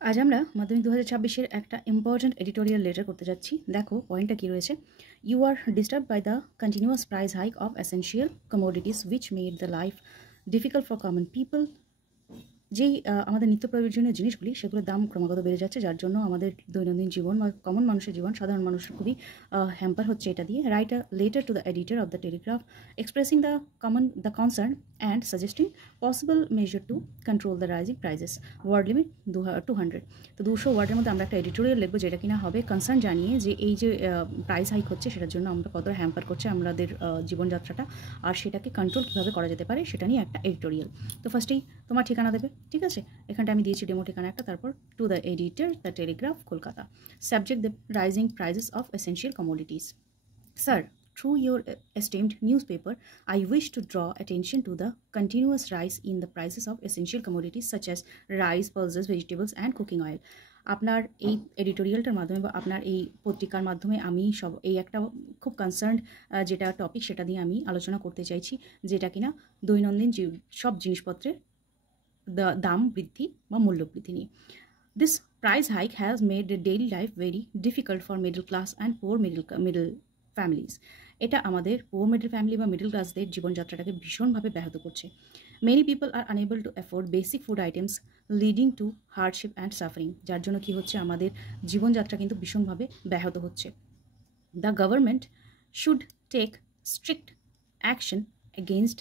আজ আমরা মাধ্যমিক 2026-এর একটা ইম্পর্ট্যান্ট এডিটোরিয়াল লেটার করতে যাচ্ছি। দেখো পয়েন্টটা কি রয়েছে। You are disturb by the continuous price hike of essential commodities which made the life difficult for common people. যেই আমাদের নিত্য প্রয়োজনীয় জিনিসগুলি সেগুলোর দাম ক্রমাগত বেড়ে যাচ্ছে, যার জন্য আমাদের দৈনন্দিন জীবন বা কমন মানুষের জীবন, সাধারণ মানুষের খুবই হ্যাম্পার হচ্ছে এটা দিয়ে। Write a letter to the editor of the Telegraph expressing the concern and suggesting possible measure to control the rising prices. Word limit 200। তো 200 ওয়ার্ডের মধ্যে আমরা একটা এডিটোরিয়াল লিখবো, যেটা কিনা হবে কনসার্ন জানিয়ে যে এই যে প্রাইস হাইক হচ্ছে সেটার জন্য আমরা কতটা হ্যাম্পার করছে আমাদের জীবনযাত্রাটা, আর সেটাকে কন্ট্রোল কীভাবে করা যেতে পারে সেটা নিয়ে একটা এডিটোরিয়াল। তো ফার্স্টেই তোমার ঠিকানা দেবে, ঠিক আছে? এখানটা আমি দিয়েছি ডেমো ঠিকানা একটা, তারপর to the editor the Telegraph Kolkata. Subject দেব rising prices of essential commodities. Sir, through your esteemed newspaper, I wish to draw attention to the continuous rise in the prices of essential commodities such as rice, pulses, vegetables and cooking oil. আপনার এই এডিটোরিয়ালটার মাধ্যমে বা আপনার এই পত্রিকার মাধ্যমে আমি এই একটা খুব কনসার্নড যেটা টপিক সেটা দিয়ে আমি আলোচনা করতে চাইছি, যেটা কিনা দৈনন্দিন সব জিনিসপত্রের দাম বৃদ্ধি বা মূল্য বৃদ্ধি নিয়ে। This price hike has made the daily life very difficult for middle class and poor middle families. এটা আমাদের পুয়ার মিডল ফ্যামিলি বা মিডল ক্লাসদের জীবনযাত্রাটাকে ভীষণভাবে ব্যাহত করছে। Many people are unable to afford basic food items leading to hardship and suffering, যার জন্য কি হচ্ছে আমাদের জীবনযাত্রা কিন্তু ভীষণভাবে ব্যাহত হচ্ছে। The government should take strict action against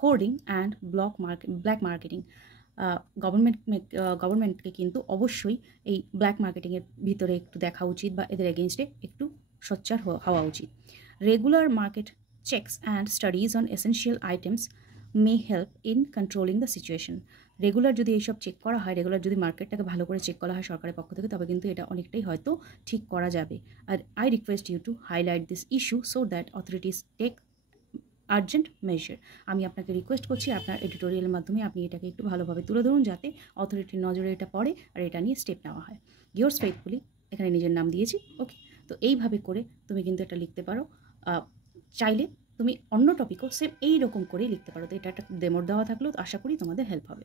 hoarding and black marketing. গভর্নমেন্টকে কিন্তু অবশ্যই এই ব্ল্যাক মার্কেটিংয়ের ভিতরে একটু দেখা উচিত বা এদের এগেনস্টে একটু সোচ্চার হওয়া উচিত। Regular market checks and studies on essential items may help in controlling the situation. Regular যদি এইসব চেক করা হয়, রেগুলার যদি মার্কেটটাকে ভালো করে চেক করা হয় সরকারের পক্ষ থেকে, তবে কিন্তু এটা অনেকটাই হয়তো ঠিক করা যাবে। আর I request you to highlight this issue so that authorities take urgent measure. আমি আপনাকে রিকোয়েস্ট করছি আপনার এডিটোরিয়ালের মাধ্যমে আপনি এটাকে একটু ভালোভাবে তুলে ধরুন, যাতে অথরিটির নজরে এটা পড়ে আর এটা নিয়ে স্টেপ নেওয়া হয়। ইয়োর্স ফেথফুলি, এখানে নিজের নাম দিয়েছি, ওকে? তো এইভাবে করে তুমি কিন্তু এটা লিখতে পারো। চাইলে তুমি অন্য টপিকও সেম এইরকম করেই লিখতে পারো। তো এটা একটা ডেমো দেওয়া থাকলেও আশা করি তোমাদের হেল্প হবে।